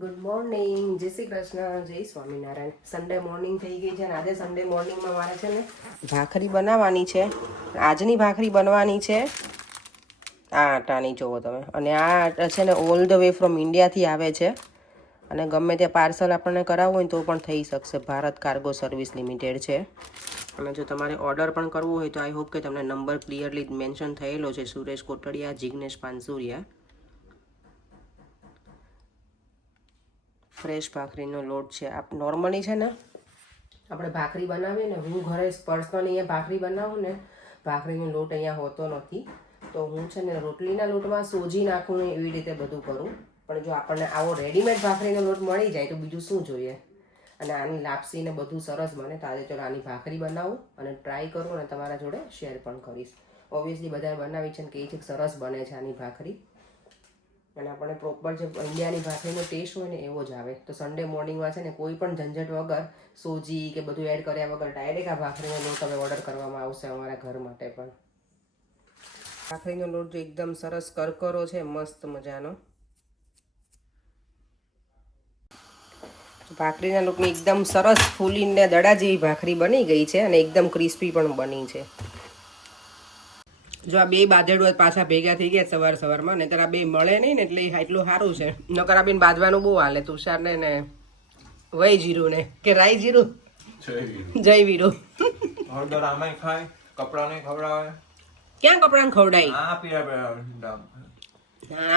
Good morning જય શ્રી કૃષ્ણ. જય Swaminarayan. Sunday morning થઈ ગઈ છે અને આજે સન્ડે મોર્નિંગમાં મારે છે ને ભાખરી બનાવવાની છે. આજની ભાખરી બનવાની છે. આ આટાની જુઓ તમે. અને આ આટા છે ને ઓલ ધ વે ફ્રોમ ઇન્ડિયાથી આવે છે. અને ગમે ત્યાં પાર્સલ આપણને કરાવવું હોય તો પણ થઈ શકશે. ભારત કાર્ગો સર્વિસ લિમિટેડ છે. અને જો તમારે ઓર્ડર પણ કરવું હોય તો આઈ હોપ કે તમને નંબર ક્લિયરલી મેન્શન થયેલો છે. સુરેશ કોટડિયા, જિગ્નેશ પાનસુરિયા. ફ્રેશ ભાખરીનો લોટ છે. આપ નોર્મલી છે ને આપણે ભાખરી બનાવીએ ને, હું ઘરે પર્સનલી અહીંયા ભાખરી બનાવું ને, ભાખરીનો લોટ અહીંયા હોતો નથી. તો હું છે ને રોટલીના લોટમાં સોજી નાખું, એવી રીતે બધું કરું. પણ જો આપણને આવો રેડીમેડ ભાખરીનો લોટ મળી જાય તો બીજું શું જોઈએ? અને આની લાપસી ને બધું સરસ બને તો ચલો આની ભાખરી બનાવું અને ટ્રાય કરું અને તમારા જોડે શેર પણ કરીશ. ઓબ્વિયસલી બધાએ બનાવી છે ને કહે છે સરસ બને છે આની ભાખરી. અને આપણને પ્રોપર જે ઇન્ડિયાની ભાખરીનો ટેસ્ટ હોય ને એવો જ આવે. તો સન્ડે મોર્નિંગમાં છે ને કોઈ પણ ઝંઝટ વગર સોજી કે બધું એડ કર્યા વગર ડાયરેક્ટ આ ભાખરીનો લોટ હવે ઓર્ડર કરવામાં આવશે અમારા ઘર માટે પણ. ભાખરીનો લોટ જો એકદમ સરસ કરકરો છે, મસ્ત મજાનો. ભાખરીના લોટની એકદમ સરસ ફૂલીને દડા જેવી ભાખરી બની ગઈ છે અને એકદમ ક્રિસ્પી પણ બની છે. જો આ બે બાજેડું પાછા ભેગા થઈ ગયા સવાર સવારમાં નહીતર આ બે મળે નહીં ને એટલે એટલું સારું છે. નકર આ બેન બાંધવાનું બહુ હાલે તુષારને ને વય જીરું ને કે રાઈ જીરું? જય વીરો. હળદર આમાં ખાય કપડાને ખવડાવે. ક્યાં કપડાને ખવડાય? આ પીરા પીરા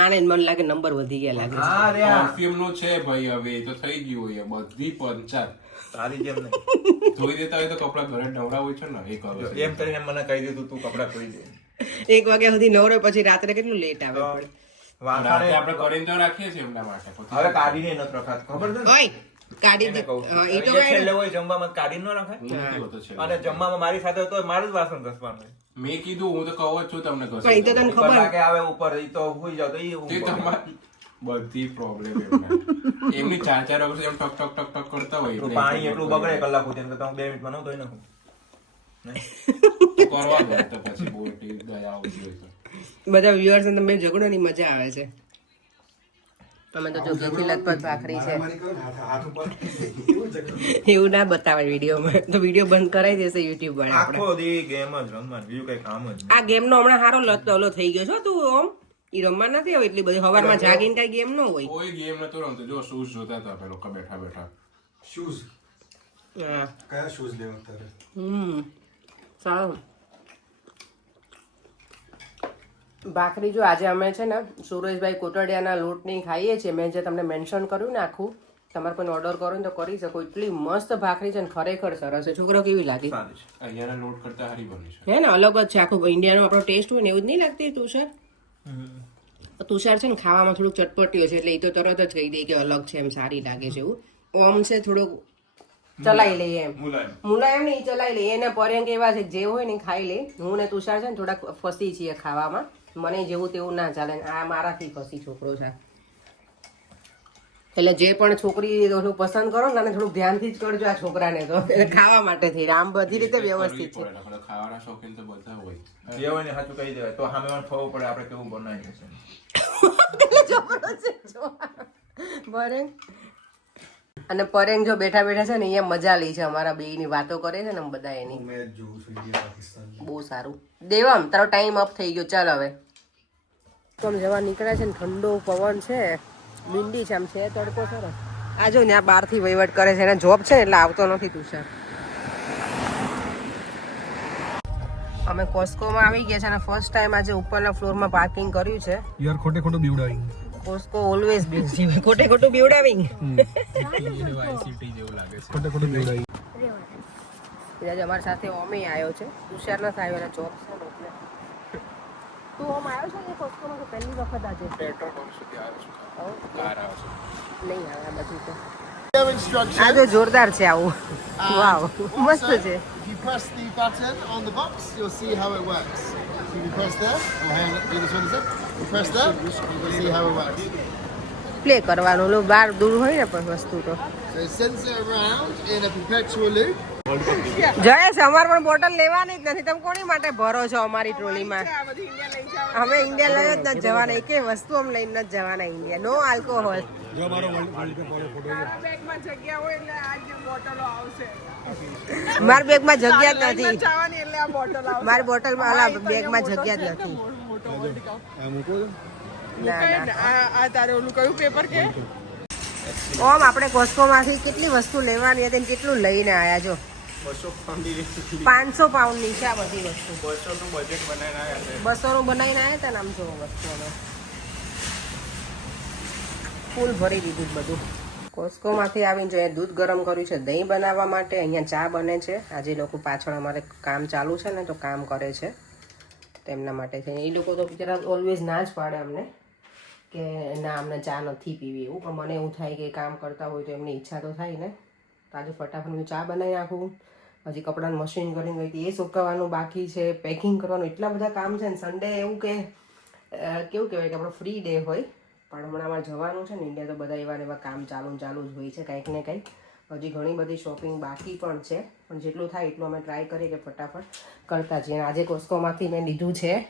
આને મને લાગે નંબર વધી ગયા લાગે. હા રે પરફ્યુમ નો છે ભાઈ હવે તો થઈ ગયું હોય બધી પંચાર તારી જેમ નહીં. ધોઈ દેતા હોય તો કપડા ઘરે નવડાવું છે ને એ કરો. એમ કરીને મને કહી દીધું તું કપડા ધોઈ દે. એક વાગ્યા સુધી નવરો પછી રાત્રે કેટલું લેટ આવે આપણે કરીને તો રાખીએ છીએ એમના માટે હવે કાઢીને નથી રખાત ખબર છે ઓય કાઢી દી- એ તો છેલ્લે હોય જમવામાં કાઢી ન રખાય? અને જમવામાં મારી સાથે તો મારું જ વાસણ ઘસવાનું મેં કીધું હું તો કહું જ છું તમને પણ એ તો તને ખબર લાગે આવે ઉપર તો હુઈ જાવ તો. તમારી બધી પ્રોબ્લેમ એમના. ચાર ચાર વખત એમ ટક ટક ટક ટક કરતા હોય પાણી એટલું બગડે કલાક સુધી તો હું બે મિનિટમાં ન ધોઈ નાખું બધા વ્યુઅર્સ ને તમે ઝઘડોની મજા આવે છે. અમે તો જો ઘીથી લથપથ ભાખરી છે એવું ના બતાવે વિડીયોમાં તો વીડિયો બંધ કરાવી દેશે યુટ્યુબ વાળા આખો દી ગેમ જ રમવાનું બીજું કઈ કામ જ આ આ ગેમનો હમણાં સારો લત ઓલો થઈ ગયો છો તું ઓમ. ઈ રમવા નથી આવે એટલી બધી. હવારમાં જાગીને કઈ ગેમ ન હોય. કોઈ ગેમ નતો રમતો. જો શૂઝ જોતા હતા પેલો બેઠા બેઠા. શૂઝ કયા શૂઝ લેવા તારે? હમ. સારું. ભાખરી જો આજે અમે છે ને સુરેશભાઈ કોટડિયાના લોટની ખાઈએ છીએ મેં જે તમને મેન્શન કર્યું ને આખું તમારે કોઈ ઓર્ડર કરો ને તો કરી શકો. એટલી મસ્ત ભાખરી છે ને ખરેખર સરસ છે. છોકરો કેવી લાગી? અહીંયાના લોટ કરતા હારી બની છે. હે ને અલગ જ છે. આખું ઇન્ડિયાનો આપણો ટેસ્ટ હોય ને એવું જ નહીં લાગતી તુષાર? તુષાર છે ને ખાવામાં થોડુંક ચટપટીઓ છે એટલે એ તો તરત જ કહી દે કે અલગ છે એમ સારી લાગે છે એવું. ઓમ છે થોડુંક ચલાઈ લઈએ એમ. મુલાયમ. નહીં ચલાઈ લઈએ. એને પર્યંક એવા છે જે હોય ને ખાઈ લે. હું ને તુષાર છે ને થોડાક ફસી છીએ ખાવામાં. મને જેવું તેવું ના ચાલે આ મારાથી ફસી છોકરો છે. એટલે જે પણ છોકરી પસંદ કરો ને થોડુંક ધ્યાનથી જ કરજો આ છોકરાને તો. ખાવા માટે થઈ આમ બધી રીતે વ્યવસ્થિત છે. ખાવાના શોખીન તો બધા હોય. જે હોય ને સાચું કહી દેવાય. તો સામે પણ ખબર પડે આપણે કેવું બનાવીએ છે પરેંગ અને પરેંગ જો બેઠા બેઠા છે ને અહીંયા મજા લે છે અમારા બેયની વાતો કરે છે ને બધા એની. બહુ સારું. દેવામ તારો ટાઈમ અપ થઈ ગયો. ચાલ હવે. તો આમ જવા નીકળ્યા છે ને ઠંડો પવન છે. મીંડી છે આમ છે તડકો સરસ. આ જો ને આ બહારથી વહીવટ કરે છે. એને જોબ છે ને એટલે આવતો નથી તુષાર. અમે કોસ્કોમાં આવી ગયા છે અને ફર્સ્ટ ટાઈમ આજે ઉપરના ફ્લોરમાં પાર્કિંગ કર્યું છે. યાર ખોટે ખોટું બીવડાવી કોસ્કો ઓલવેઝ બિઝી ખોટે ખોટું બીવડાવી ખોટે ખોટું બીવડાવી આજે અમારી સાથે ઓમે આવ્યો છે. તુષાર નથી આવ્યો એના જોબ છે ને એટલે. તું ઓમ આવ્યો છે કે કોસ્કોમાં કે પહેલી વખત આજે? પેટ્રોલ પંપ સુધી આવ્યો છું કાર આવે છે નહીં આવે આ બધું તો. જોરદાર છે આવું. વાવ મસ્ત છે. If you press the button on the box, you'll see how it works. You press there, or hand, do this one instead. You press there, you'll see how it works. Play કરવાનું ઓલું બહાર દૂર હોય ને પણ વસ્તુ તો. જયેશ અમારે પણ બોટલ લેવાની જ નથી તમે કોની માટે ભરો છો અમારી ટ્રોલીમાં અમે ઇન્ડિયા લઈ જ નથી જવાના એકે વસ્તુ અમે લઈને નથી જવાના ઇન્ડિયા નો આલ્કોહોલ જો મારો વર્લ્ડ ફોટો છે. બેગમાં જગ્યા હોય એટલે આ જ બોટલો આવશે. મારા બેગમાં જગ્યા જ નથી. ચાવાની એટલે આ બોટલ આવશે. મારી બોટલમાં આલા બેગમાં જગ્યા જ નથી. મોટો વર્લ્ડ કપ આ મૂકો છો? ના ના. આ આ તારે ઓલું કયું પેપર કે? ઓમ આપણે કોસ્કોમાંથી કેટલી વસ્તુ લેવાની હતી કેટલું લઈને આવ્યા જો. પાંચસો પાઉન્ડની છે આ બધી વસ્તુ. બસો નું બજેટ બનાવીને આવ્યા બસો નું બનાવીને આવ્યા હતા ને આમ જો વસ્તુ અમે ફૂલ ભરી દીધું બધું. કોસ્કોમાંથી આવીને જો અહીંયા દૂધ ગરમ કર્યું છે, દહીં બનાવવા માટે અહીંયા ચા બને છે. આજે લોકો પાછળ અમારે કામ ચાલુ છે ને, તો કામ કરે છે. તેમના માટે છે. એ લોકો તો બિચારા ઓલવેઝ ના જ પાડે અમને કે ના, અમને ચા નથી પીવી. એવું પણ મને એવું થાય કે કામ કરતા હોય તો એમની ઈચ્છા તો થાય ને. તો આજે ફટાફટ હું ચા બનાવી નાખું. હજી કપડાનું મશીન કરીને ગઈ એ સુકાવવાનું બાકી છે. પેકિંગ કરવાનું, એટલા બધા કામ છે ને સન્ડે એવું કે કેવું કહેવાય કે આપણો ફ્રી ડે હોય. પણ હમણાં અમારે જવાનું છે ને ઇન્ડિયા તો બધા એવા એવા કામ ચાલુ ચાલુ જ હોય છે કંઈક ને કંઈક. હજી ઘણી બધી શોપિંગ બાકી પણ છે. પણ જેટલું થાય એટલું અમે ટ્રાય કરીએ કે ફટાફટ કરતા જઈએ. અને આજે કોસ્કોમાંથી મેં લીધું છે.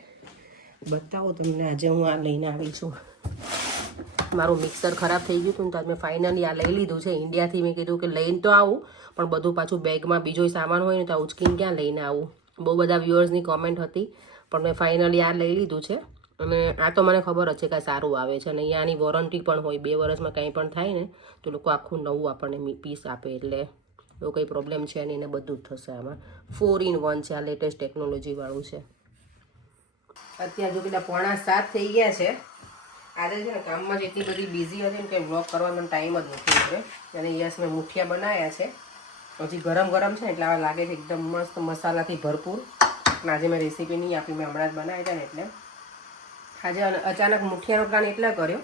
બતાવો તમને, આજે હું આ લઈને આવી છું. મારું મિક્સર ખરાબ થઈ ગયું હતું ને, તો મેં ફાઇનલી આ લઈ લીધું છે. ઇન્ડિયાથી મેં કીધું કે લઈને તો આવું, પણ બધું પાછું બેગમાં બીજો સામાન હોય ને, તો ઉચકીને ક્યાં લઈને આવું? બહુ બધા વ્યુઅર્સની કોમેન્ટ હતી, પણ મેં ફાઇનલી આ લઈ લીધું છે. અને આ તો મને ખબર છે કે સારું આવે છે અને અહીંયાની વોરંટી પણ હોય, બે વર્ષમાં કંઈ પણ થાય ને, તો લોકો આખું નવું આપણને પીસ આપે એટલે એવો કંઈ પ્રોબ્લેમ છે નહીં એને બધું જ થશે આમાં. ફોર ઇન વન છે આ લેટેસ્ટ ટેકનોલોજીવાળું છે. અત્યારે જો કીધા પોણા સાત થઈ ગયા છે. આજે છે ને કામમાં જ એટલી બધી બિઝી હતી ને કે વ્લોગ કરવાનો ટાઈમ જ નથી મળ્યો અને યસ મેં મુઠિયા બનાવ્યા છે. હજી ગરમ ગરમ છે એટલે આવા લાગે છે એકદમ મસ્ત મસાલાથી ભરપૂર. આજે મેં રેસીપી નહીં આપી, મેં હમણાં જ બનાવ્યા હતા ને એટલે. આજે અચાનક મુઠિયાનો પ્લાન એટલે કર્યો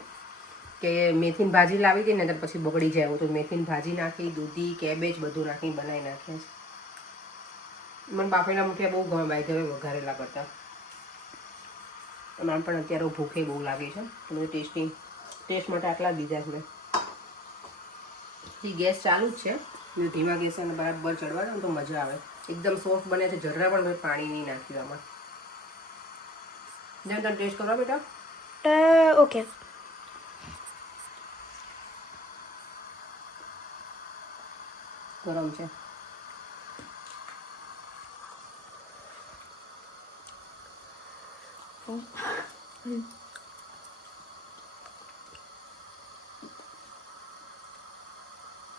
કે મેથીની ભાજી લાવી હતી ને પછી બગડી જાય તો મેથીની ભાજી નાખી, દૂધી, કેબેજ બધું નાખી બનાવી નાખ્યા છે. મને બાફેલા મુઠિયા બહુ ગમે, બાય હવે વઘારેલા કરતા. મને પણ અત્યારે ભૂખે બહુ લાગી છે. તો મેં ટેસ્ટિંગ ટેસ્ટ માટે આટલા દીધા છે મેં. ગેસ ચાલુ જ છે. ધીમા ગેસ અને બરાબર ચડવા દો તો મજા આવે. એકદમ સોફ્ટ બને છે. જરા પણ પાણી નહીં નાખ્યું આમાં. જેમ તમે ટેસ્ટ કરો બેટા. ઓકે. ગરમ છે.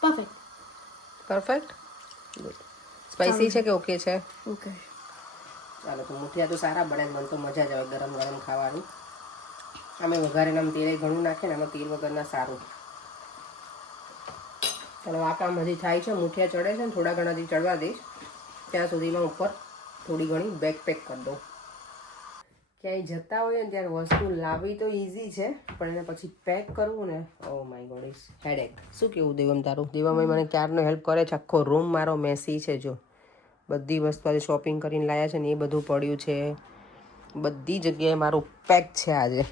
પરફેક્ટ પરફેક્ટ સ્પાઇસી છે કે ઓકે છે? Okay. ચાલો. તો મુઠિયા તો સારા બને મને તો મજા જ આવે ગરમ ગરમ ખાવાની. અમે વઘારેલા તેલ ઘણું નાખીએ ને આમાં તેલ વગરના સારું. ચાલો આ કામ હજી થાય છે, મુઠિયા ચડે છે ને થોડા ઘણા હજી ચડવા દઈશ. ત્યાં સુધીમાં ઉપર થોડી ઘણી બેગ પેક કરી દઉં. ક્યાંય જતા હોય ને ત્યારે વસ્તુ લાવવી તો ઇઝી છે, પણ એને પછી પેક કરવું ને oh my god is headache શું કેવું દેવમ તારું? દેવમભાઈ મને ક્યારનો હેલ્પ કરે છે? આખો રૂમ મારો મેસી છે, જો. બધી વસ્તુ આજે શોપિંગ કરીને લાયા છે ને એ બધું પડ્યું છે. બધી જગ્યાએ મારું પેક છે આજે.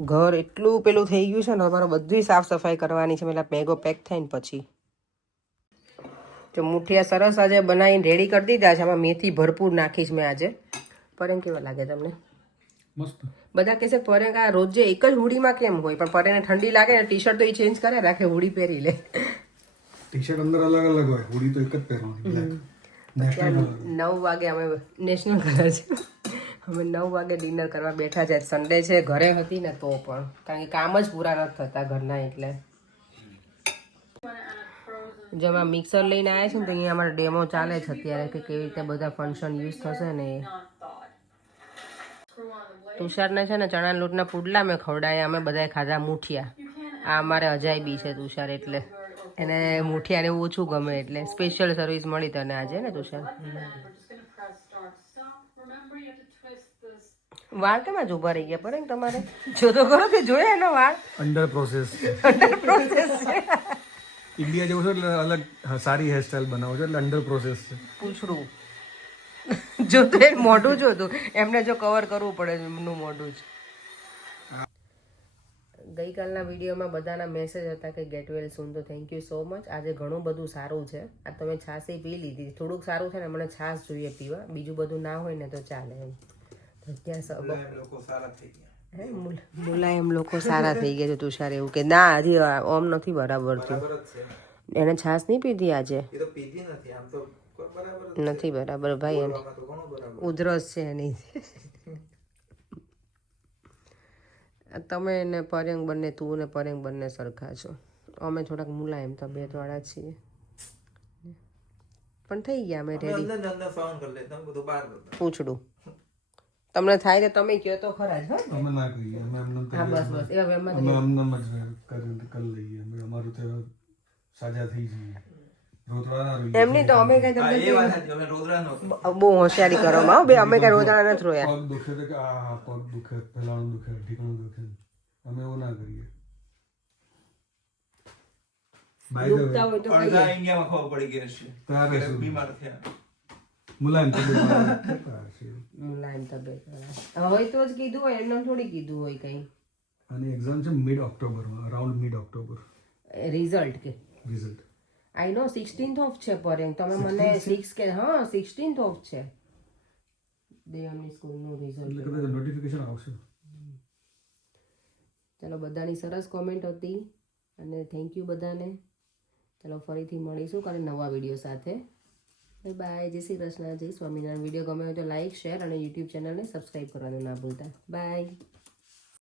ઘર એટલું પેલું થઈ ગયું છે ને મારે બધી સાફ સફાઈ કરવાની છે. પેલા બેગો પેક થાય ને પછી. જો મુઠિયા સરસ આજે બનાવીને રેડી કરી દીધા છે. આમાં મેથી ભરપૂર નાખીશ મેં આજે. પરેમ કેવા લાગે તમને? મસ્ત. બધા કહેશે પરેન આ રોજે એક જ હુડીમાં કેમ હોય? પણ પરેને ઠંડી લાગે ને ટી શર્ટ તો એ ચેન્જ કરે રાખે હુડી પહેરી લે. ટી શર્ટ અંદર અલગ અલગ હોય હુડી તો એક જ પહેરવાની નવ વાગે અમે નેશનલ કલર છે. અમે નવ વાગે ડિનર કરવા બેઠા છે. સન્ડે છે ઘરે હતી ને તો પણ. કારણ કે કામ જ પૂરા નથી થતા ઘરના એટલે. જો અમે મિક્સર લઈને આવ્યા છે ને તો અહીંયા અમારે ડેમો ચાલે છે અત્યારે કે કેવી રીતે બધા ફંક્શન યુઝ થશે ને એ. તુષારને છે ને ચણા લોટના પુડલા મેં ખવડાયા અમે બધાએ ખાધા મૂઠિયા. આ અમારે અજાયબી છે તુષાર એટલે. એને મુઠિયાને ઓછું ગમે એટલે સ્પેશિયલ સર્વિસ મળી તને આજે ને તુષાર? વાળ કેમ જ ઊભા રહી ગયા? પડે ને તમારે? જો તો કરો કે જોયા એનો વાળ? અંડર પ્રોસેસ અંડર પ્રોસેસ છે ઇન્ડિયા જેવું છે એટલે અલગ હા, સારી હેરસ્ટાઈલ બનાવો છો એટલે અંડર પ્રોસેસ છે. પૂછડું. જો તો એ મોઢું જોતું એમને જો કવર કરવું પડે એમનું મોઢું જ. ગઈકાલના વિડીયોમાં બધાના મેસેજ હતા કે ગેટ વેલ સૂન તો થેન્ક યુ સો મચ આજે ઘણું બધું સારું છે. આ તમે છાસી પી લીધી. થોડુંક સારું છે ને મને છાશ જોઈએ પીવા. બીજું બધું ના હોય ને તો ચાલે એમ. મુલાયમ લોકો સારા થઈ ગયા. છે તુષાર એવું કે ના હજી ઓમ નથી બરાબર થયું. એને છાસ નહીં પીધી આજે? એ તો પીધી નથી બરાબર જ નથી બરાબર ભાઈ એને ઉધરસ છે એની. તમે ને પર્યંગ બંને તું ને પર્યંગ બંને સરખા છો. અમે થોડાક મુલાયમ તબિયતવાળા છીએ. પણ થઈ ગયા અમે રેડી પૂછડું. તમને થાય તો તમે કહો તો ખરા જ હા અમે ના કહીએ અમે એમને હા બસ બસ. એવા વેરમાં અમે અમને જ કરી કરી લઈએ. અમે અમારું તો સાજા થઈ જઈએ. એમની તો અમે કઈ તમને એ વાત સાચી. અમે રોદરા નહોતું બહુ હોશિયારી કરો માં બે અમે કઈ રોજાણા નથી રોયા પગ દુખે તો કે આ આ પગ દુખે ફેલાણું દુખે ઠીકણું દુખે. અમે એવું ના કરીએ. બાય ધ દુખતા હોય તો અડધા ઇન્ડિયામાં ખબર પડી ગઈ હશે. તારે કે શું? બીમાર થયા. મુલાયમ તબિયત મુલાયમ તબિયત હોય તો જ કીધું હોય એમને થોડી કીધું હોય કઈ. અને એક્ઝામ છે મિડ ઓક્ટોબરમાં અરાઉન્ડ મિડ ઓક્ટોબર રિઝલ્ટ કે? Result I know sixteenth of છે પરેંગ. તમે મને સિક્સ કે હા સિક્સટીન્થ ઓફ છે. દેવની સ્કૂલનું રિઝલ્ટ નોટિફિકેશન આવશે. ચલો બધાની સરસ કોમેન્ટ હતી. અને થેન્ક યુ બધાને. ચલો ફરીથી મળીશું કારણ નવા વીડિયો સાથે. બાય જય શ્રી કૃષ્ણ. જય સ્વામિનારાયણ. વીડિયો ગમે તો લાઇક શેર અને યુટ્યુબ ચેનલને સબસ્ક્રાઈબ કરવાનું ના ભૂલતા. બાય